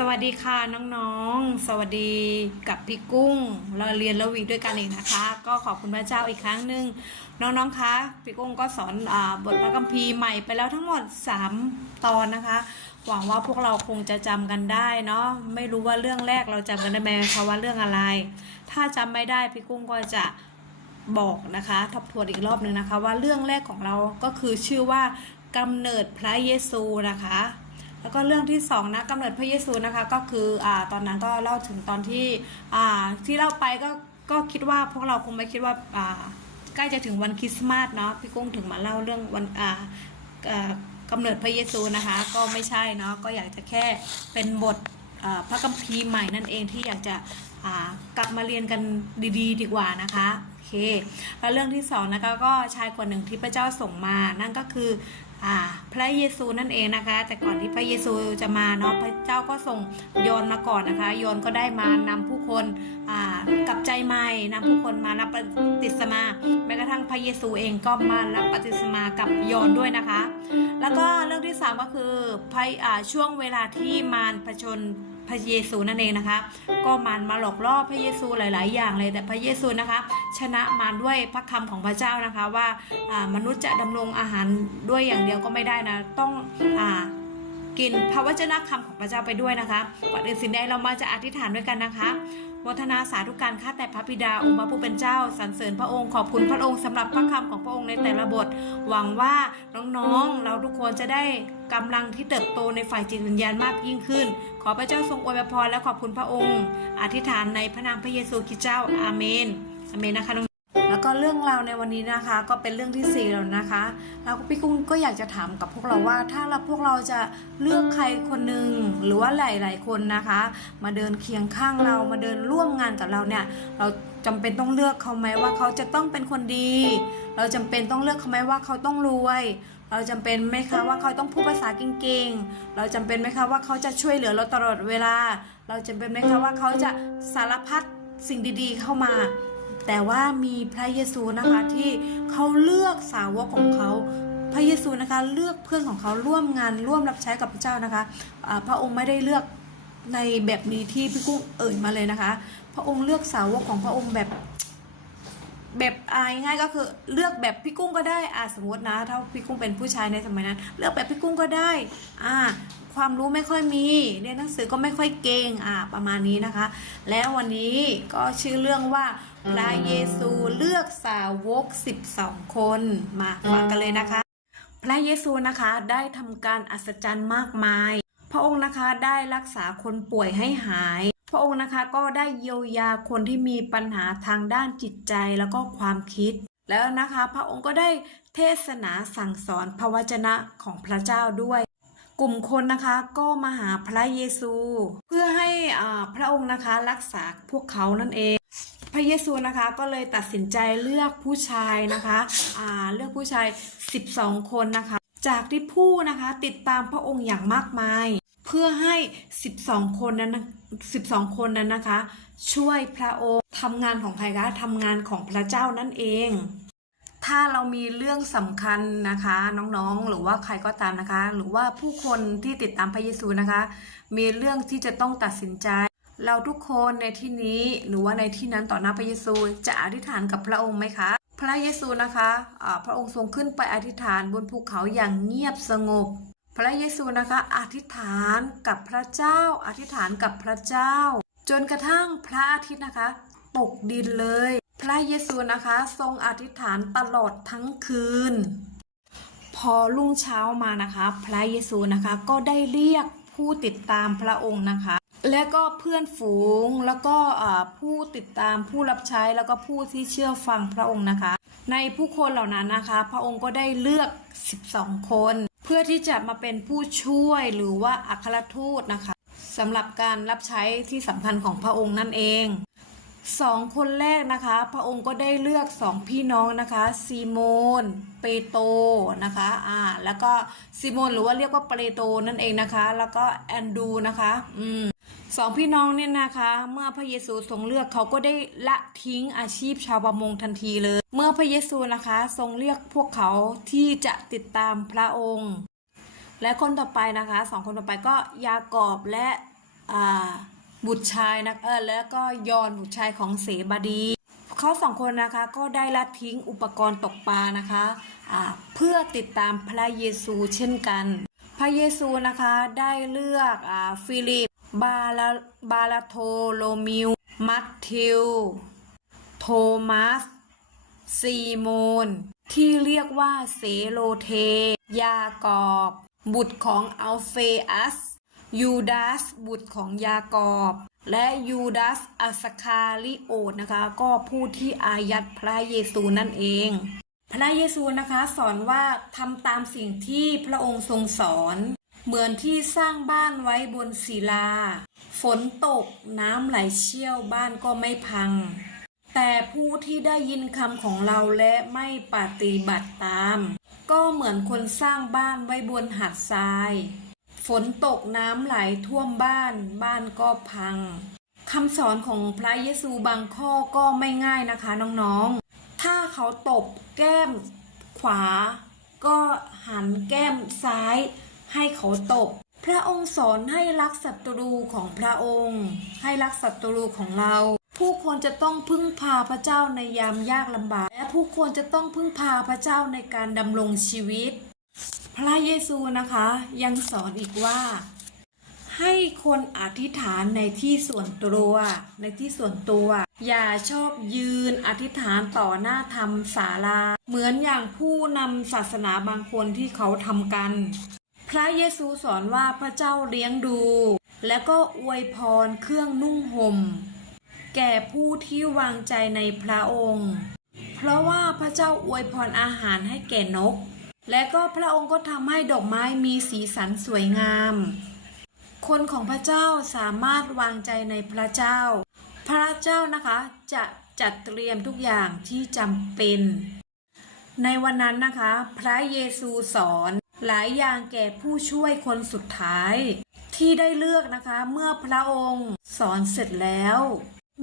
สวัสดีค่ะน้องๆ สวัสดีกับพี่กุ้ง เราเรียนละวีด้วยกันเองนะคะ ก็ขอบคุณพระเจ้าอีกครั้งหนึ่งน้องๆคะพี่กุ้งก็สอนอบทพระคัมภีร์ใหม่ไปแล้วทั้งหมด 3 ตอนนะคะ หวังว่าพวกเราคงจะจำกันได้เนาะไม่รู้ว่าเรื่องแรกเราจำกันได้ไหมคะว่าเรื่องอะไร ถ้าจำไม่ได้พี่กุ้งก็จะบอกนะคะทบทวนอีกรอบหนึ่งนะคะ ว่าเรื่องแรกของเราก็คือชื่อว่ากำเนิดพระเยซูนะคะ แล้วก็เรื่องที่สองนะกำเนิดพระเยซูนะคะก็คืออ่าตอนนั้นก็เล่าถึงตอนที่อ่าที่เล่าไปก็ก็คิดว่าพวกเราคงไม่คิดว่าอ่าใกล้จะถึงวันคริสต์มาสเนาะพี่กุ้งถึงมาเล่าเรื่องวันอ่าอ่ากำเนิดพระเยซูนะคะ ก็ไม่ใช่เนาะก็อยากจะแค่เป็นบทอ่าพระคัมภีร์ใหม่นั่นเองที่อยากจะอ่ากลับมาเรียนกันดีๆดีกว่านะคะโอเคแล้วเรื่องที่สองนะคะก็ชายคนหนึ่งที่พระเจ้าส่งมานั่นก็คือ พระเยซูนั่นเองนะคะ แต่ก่อนที่พระเยซูจะมาเนาะพระเจ้าก็ส่งโยนมาก่อนนะคะโยนก็ได้มานำผู้คนอ่ากลับใจใหม่นำผู้คนมารับปฏิสมาแม้กระทั่งพระเยซูเองก็มารับปฏิสมากับโยนด้วยนะคะ แล้วก็เรื่องที่สามก็คือพระอ่าช่วงเวลาที่มารผชน พระเยซูนั่นเองนะคะ ก็มารมาหลอกล่อพระเยซูหลาย ๆ อย่างเลยแต่พระเยซูนะคะ ชนะมารด้วยพระคำของพระเจ้านะคะว่าอ่ามนุษย์จะดำรงอาหารด้วยอย่างเดียวก็ไม่ได้นะต้องอ่า กินพระวจนะคำของพระเจ้าไปด้วยนะคะก่อนอื่นสิ่งใดเรามาจะอธิษฐานด้วยกันนะคะโมทนาสาธุการข้าแต่พระบิดาองค์พระผู้เป็นเจ้าสรรเสริญพระองค์ขอบคุณพระองค์สำหรับพระคำของพระองค์ในแต่ละบท หวังว่าน้องๆ เราทุกคนจะได้กำลังที่เติบโตในฝ่ายจิตวิญญาณมากยิ่งขึ้น ขอพระเจ้าทรงอวยพรและขอบคุณพระองค์ อธิษฐานในพระนามพระเยซูคริสต์เจ้าอาเมนอาเมนนะคะ แล้วก็เรื่องราวในวันนี้นะคะ ก็เป็นเรื่องที่สี่แล้วนะคะแล้วพี่กุ้งก็อยากจะถามกับพวกเราว่า ถ้าเราพวกเราจะเลือกใครคนหนึ่งหรือว่าหลาย ๆ คนนะคะ มาเดินเคียงข้างเรามาเดินร่วมงานกับเราเนี่ย เราจำเป็นต้องเลือกเขาไหมว่าเขาจะต้องเป็นคนดี เราจำเป็นต้องเลือกเขาไหมว่าเขาต้องรวย เราจำเป็นไหมคะว่าเขาต้องพูดภาษาเก่งๆเราจำเป็นไหมคะว่าเขาจะช่วยเหลือเราตลอดเวลา เราจำเป็นไหมคะว่าเขาจะสารพัดสิ่งดี ๆ เข้ามา แต่ว่ามีพระเยซูนะคะที่เขาเลือกสาวกของเขาพระเยซูนะคะเลือกเพื่อนของเขาร่วมงานร่วมรับใช้กับพระเจ้านะคะอ่าพระองค์ไม่ได้เลือกในแบบนี้ที่พี่กุ้งเอ่ยมาเลยนะคะ พระองค์เลือกสาวกของพระองค์แบบ แบบอายง่ายก็คือเลือกแบบพี่กุ้งก็ได้อ่าสมมตินะ ถ้าพี่กุ้งเป็นผู้ชายในสมัยนั้น เลือกแบบพี่กุ้งก็ได้อ่า ความรู้ไม่ค่อยมีเรียนหนังสือก็ไม่ค่อยเก่งอ่าประมาณนี้นะคะ แล้ววันนี้ก็ชื่อเรื่องว่าพระเยซูเลือกสาวก 12 คนมาฟังกันเลยนะคะ พระเยซูนะคะได้ทำการอัศจรรย์มากมาย พระองค์นะคะได้รักษาคนป่วยให้หายพระองค์นะคะก็ได้เยียวยาคนที่มีปัญหาทางด้านจิตใจแล้วก็ความคิด แล้วนะคะ พระองค์ก็ได้เทศนาสั่งสอนพระวจนะของพระเจ้าด้วย กลุ่มคนนะคะก็มาหาพระเยซู เพื่อให้อ่าพระองค์นะคะรักษาพวกเขานั่นเอง พระเยซูนะคะก็เลยตัดสินใจเลือกผู้ชายนะคะเลือกผู้ชาย 12 คนนะคะ จากที่ผู้นะคะติดตามพระองค์อย่างมากมาย เพื่อให้ 12 คนนั้น12 คนนั้นนะคะ ช่วยพระองค์ทำงานของใครคะทำงานของพระเจ้านั่นเอง ถ้าเรามีเรื่องสำคัญนะคะ น้องๆ หรือว่าใครก็ตามนะคะ หรือว่าผู้คนที่ติดตามพระเยซูนะคะ มีเรื่องที่จะต้องตัดสินใจ เราทุกคนในที่นี้หรือว่าในที่นั้นต่อหน้าพระเยซูจะอธิษฐานกับพระองค์ไหมคะ พระเยซูนะคะอ่าพระองค์ทรงขึ้นไปอธิษฐานบนภูเขาอย่างเงียบสงบ พระเยซูนะคะอธิษฐานกับพระเจ้า อธิษฐานกับพระเจ้า จนกระทั่งพระอาทิตย์นะคะ ตกดินเลย พระเยซูนะคะทรงอธิษฐานตลอดทั้งคืน พอรุ่งเช้ามานะคะ พระเยซูนะคะก็ได้เรียกผู้ติดตามพระองค์นะคะ และก็เพื่อนฝูงแล้วก็ผู้ติดตามผู้รับใช้แล้วก็ผู้ที่เชื่อฟังพระองค์นะคะ ในผู้คนเหล่านั้นนะคะ พระองค์ก็ได้เลือก 12 คน เพื่อที่จะมาเป็นผู้ช่วยหรือว่าอัครทูตนะคะสำหรับการรับใช้ที่สำคัญของพระองค์นั่นเอง สองคนแรกนะคะ พระองค์ก็ได้เลือกสองพี่น้องนะคะซีโมนเปโตรนะคะอ่าแล้วก็ซีโมนหรือว่าเรียกว่าเปโตรนั่นเองนะคะ แล้วก็แอนดูนะคะอืมสองพี่น้องเนี่ยนะคะ เมื่อพระเยซูทรงเลือกเขาก็ได้ละทิ้งอาชีพชาวประมงทันทีเลย เมื่อพระเยซูนะคะ ทรงเรียกพวกเขาที่จะติดตามพระองค์ และคนต่อไปนะคะสองคนต่อไปก็ยากอบและอ่า บุตรชายนะเออแล้วก็ยอนบุตรชายของเสบดีเขาสองคนนะคะก็ได้ละทิ้งอุปกรณ์ตกปลานะคะอ่าเพื่อติดตามพระเยซูเช่นกัน พระเยซูนะคะได้เลือกอฟิลิป บาลาบาลาโทโลมิว มัตทิว โทมัส ซีโมน ที่เรียกว่าเซโลเท ยากอบ บุตรของอัลเฟอัส ยูดาสบุตรของยากอบและยูดาสอัสคาลิโอตนะคะก็ผู้ที่อายัดพระเยซูนั่นเอง พระเยซูนะคะสอนว่าทำตามสิ่งที่พระองค์ทรงสอน เหมือนที่สร้างบ้านไว้บนศิลา ฝนตกน้ำไหลเชี่ยวบ้านก็ไม่พัง แต่ผู้ที่ได้ยินคำของเราและไม่ปฏิบัติตาม ก็เหมือนคนสร้างบ้านไว้บนหาดทราย ฝนตกน้ำไหลท่วมบ้านบ้านก็พังคำสอนของพระเยซูบางข้อก็ไม่ง่ายนะคะน้องๆ ถ้าเขาตบแก้มขวา ก็หันแก้มซ้ายให้เขาตบ พระองค์สอนให้รักศัตรูของพระองค์ ให้รักศัตรูของเรา ผู้คนจะต้องพึ่งพาพระเจ้าในยามยากลำบาก และผู้คนจะต้องพึ่งพาพระเจ้าในการดำรงชีวิต พระเยซูนะคะยังสอนอีกว่า ให้คนอธิษฐานในที่ส่วนตัวในที่ส่วนตัว อย่าชอบยืนอธิษฐานต่อหน้าธรรมศาลา เหมือนอย่างผู้นำศาสนาบางคนที่เขาทำกัน พระเยซูสอนว่าพระเจ้าเลี้ยงดู และก็อวยพรเครื่องนุ่งห่มแก่ผู้ที่วางใจในพระองค์ เพราะว่าพระเจ้าอวยพรอาหารให้แก่นก และก็พระองค์ก็ทำให้ดอกไม้มีสีสันสวยงาม คนของพระเจ้าสามารถวางใจในพระเจ้า พระเจ้านะคะจะจัดเตรียมทุกอย่างที่จำเป็น ในวันนั้นนะคะ พระเยซูสอนหลายอย่างแก่ผู้ช่วยคนสุดท้าย ที่ได้เลือกนะคะเมื่อพระองค์สอนเสร็จแล้ว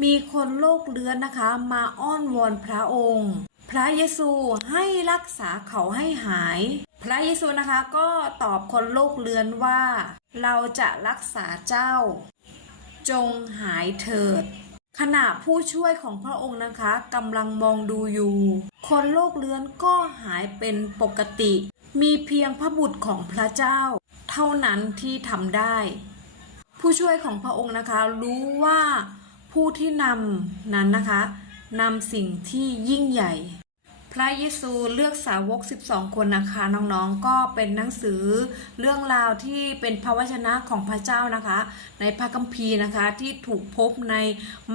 มีคนโรคเรื้อนนะคะ มาอ้อนวอนพระองค์ พระเยซูให้รักษาเขาให้หาย พระเยซูนะคะก็ตอบคนโรคเรื้อนว่า เราจะรักษาเจ้า จงหายเถิด ขณะผู้ช่วยของพระองค์นะคะกำลังมองดูอยู่ คนโรคเรื้อนก็หายเป็นปกติ มีเพียงพระบุตรของพระเจ้า เท่านั้นที่ทำได้ ผู้ช่วยของพระองค์นะคะรู้ว่าผู้ที่นำนั้นนะคะ นำสิ่งที่ยิ่งใหญ่ พระเยซูเลือกสาวก 12 คนนะคะน้องๆ ก็เป็นหนังสือเรื่องราวที่เป็นพระวจนะของพระเจ้านะคะ ในพระคัมภีร์นะคะที่ถูกพบใน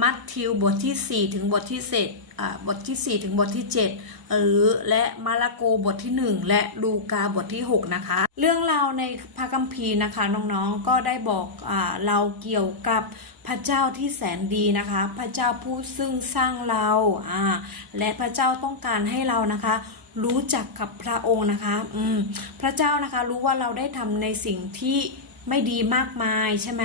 มัทธิวบทที่ 4 ถึงบทที่เศษอ่า บทที่ 4 ถึงบทที่ 7 หรือและมาระโกบทที่ 1 และลูกาบทที่ 6 นะคะ เรื่องราวในพระคัมภีร์นะคะน้องๆก็ได้บอกอเราเกี่ยวกับพระเจ้าที่แสนดีนะคะ พระเจ้าผู้ซึ่งสร้างเราและพระเจ้าต้องการให้เรานะคะรู้จักกับพระองค์นะคะ อืม พระเจ้านะคะรู้ว่าเราได้ทำในสิ่งที่ไม่ดีมากมายใช่ไหม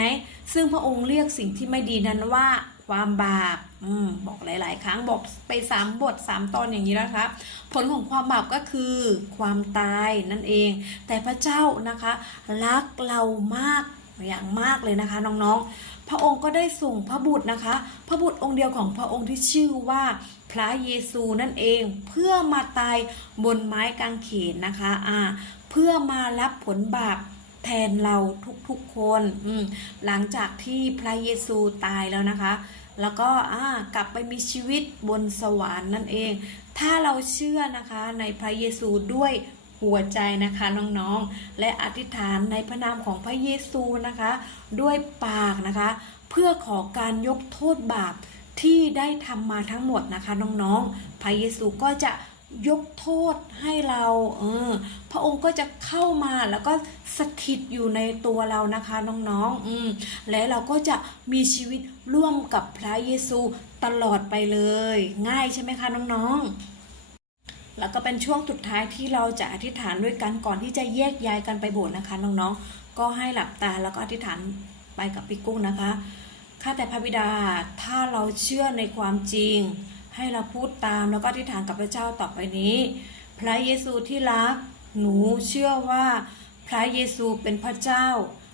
ซึ่งพระองค์เรียกสิ่งที่ไม่ดีนั้นว่า ความบาปอืมบอกหลาย ๆ ครั้งบอกไปสามบทสามตอนอย่างนี้นะคะ ผลของความบาปก็คือความตายนั่นเอง แต่พระเจ้านะคะ รักเรามากอย่างมากเลยนะคะน้องๆ พระองค์ก็ได้ส่งพระบุตรนะคะ พระบุตรองค์เดียวของพระองค์ที่ชื่อว่าพระเยซูนั่นเองเพื่อมาตายบนไม้กางเขนนะคะอ่าเพื่อมารับผลบาป แทนเราทุกๆคนหลังจากที่พระเยซูตายแล้วนะคะ แล้วก็กลับไปมีชีวิตบนสวรรค์นั่นเอง ถ้าเราเชื่อนะคะในพระเยซูด้วยหัวใจนะคะน้องๆ และอธิษฐานในพระนามของพระเยซูนะคะ ด้วยปากนะคะ เพื่อขอการยกโทษบาปที่ได้ทำมาทั้งหมดนะคะน้องๆ พระเยซูก็จะ ยกโทษให้เรา เออ พระองค์ก็จะเข้ามาแล้วก็สถิตอยู่ในตัวเรานะคะน้องๆ อืม และเราก็จะมีชีวิตร่วมกับพระเยซูตลอดไปเลย ง่ายใช่ไหมคะน้องๆแล้วก็เป็นช่วงสุดท้ายที่เราจะอธิษฐานด้วยกันก่อนที่จะแยกย้ายกันไปโบสถ์นะคะน้องๆ ก็ให้หลับตาแล้วก็อธิษฐานไปกับพี่กุ้งนะคะ ข้าแต่พระบิดา ถ้าเราเชื่อในความจริง ให้เราพูดตามแล้วก็อธิษฐานกับพระเจ้าต่อไปนี้ พระเยซูที่รัก หนูเชื่อว่าพระเยซูเป็นพระเจ้า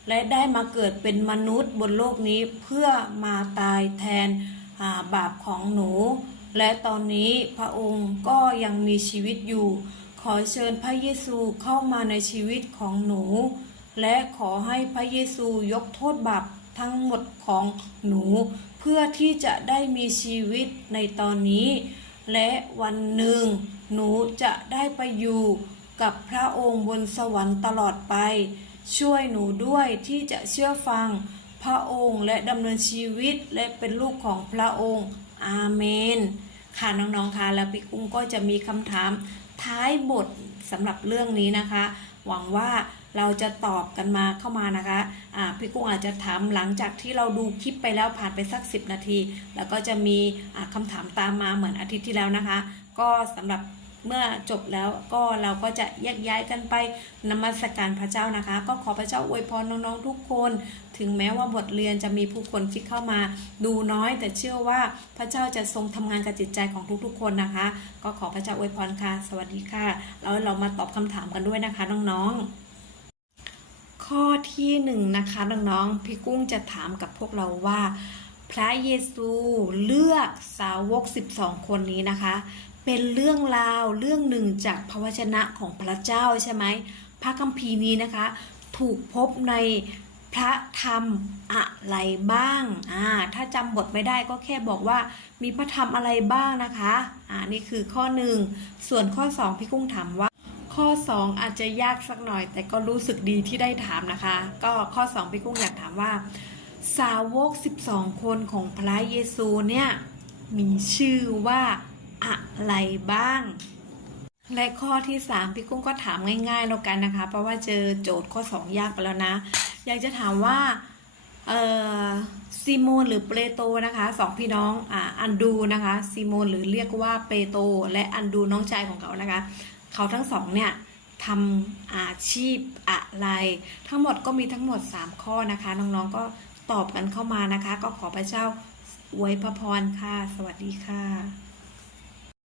และได้มาเกิดเป็นมนุษย์บนโลกนี้เพื่อมาตายแทนาบาปของหนู และตอนนี้พระองค์ก็ยังมีชีวิตอยู่ ขอเชิญพระเยซูเข้ามาในชีวิตของหนู และขอให้พระเยซูยกโทษบาป ทั้งหมดของหนู เพื่อที่จะได้มีชีวิตในตอนนี้ และวันหนึ่ง หนูจะได้ไปอยู่กับพระองค์บนสวรรค์ตลอดไป ช่วยหนูด้วยที่จะเชื่อฟังพระองค์และดำเนินชีวิตและเป็นลูกของพระองค์อาเมน ค่ะน้องๆค่ะแล้วพี่กุ้งก็จะมีคำถามท้ายบทสำหรับเรื่องนี้นะคะ หวังว่า เราจะตอบกันมาเข้ามานะคะอ่าพี่กุ้งอาจจะถามหลังจากที่เราดูคลิปไปแล้วผ่านไปสัก 10 นาที แล้วก็จะมีอ่าคำถามตามมาเหมือนอาทิตย์ที่แล้วนะคะ ก็สำหรับเมื่อจบแล้วก็เราก็จะแยกย้ายกันไปนมัสการพระเจ้านะคะ ก็ขอพระเจ้าอวยพรน้องๆทุกคน ถึงแม้ว่าบทเรียนจะมีผู้คนที่เข้ามา ดูน้อยแต่เชื่อว่าพระเจ้าจะทรงทำงานกับจิตใจของทุกๆ คนนะคะ ก็ขอพระเจ้าอวยพรค่ะ สวัสดีค่ะแล้วเรามาตอบคำถามกันด้วยนะคะน้องๆ ข้อที่หนึ่งนะคะน้องๆพี่กุ้งจะถามกับพวกเราว่า พระเยซูเลือกสาวก 12 คนนี้นะคะ เป็นเรื่องราวเรื่องหนึ่งจากพระวจนะของพระเจ้าใช่ไหมพระคัมภีร์นี้นะคะ ถูกพบในพระธรรมอะไรบ้าง อ่า ถ้าจำบทไม่ได้ก็แค่บอกว่ามีพระธรรมอะไรบ้างนะคะ อ่า นี่คือข้อหนึ่ง ส่วนข้อ2พี่กุ้งถามว่า ข้อ 2 อาจจะยากสักหน่อย แต่ก็รู้สึกดีที่ได้ถามนะคะ ก็ข้อ 2 พี่กุ้งอยากถามว่า สาวก 12 คนของพระเยซูเนี่ย มีชื่อว่าอะไรบ้าง และข้อที่ 3 พี่กุ้งก็ถามง่ายๆแล้วกันนะคะ เพราะว่าเจอโจทย์ข้อ 2 ยากไปแล้วนะ อยากจะถามว่าเออซีโมนหรือเปโตรนะคะสองพี่น้องอ่าอันดูนะคะซีโมนหรือเรียกว่าเปโตรและอันดูน้องชายของเขานะคะ เขาทั้งสองเนี่ยทำอาชีพอะไร ทั้งหมดก็มีทั้งหมด 3 ข้อนะคะ น้องๆก็ตอบกันเข้ามานะคะ ก็ขอพระเจ้าอวยพระพรค่ะ สวัสดีค่ะ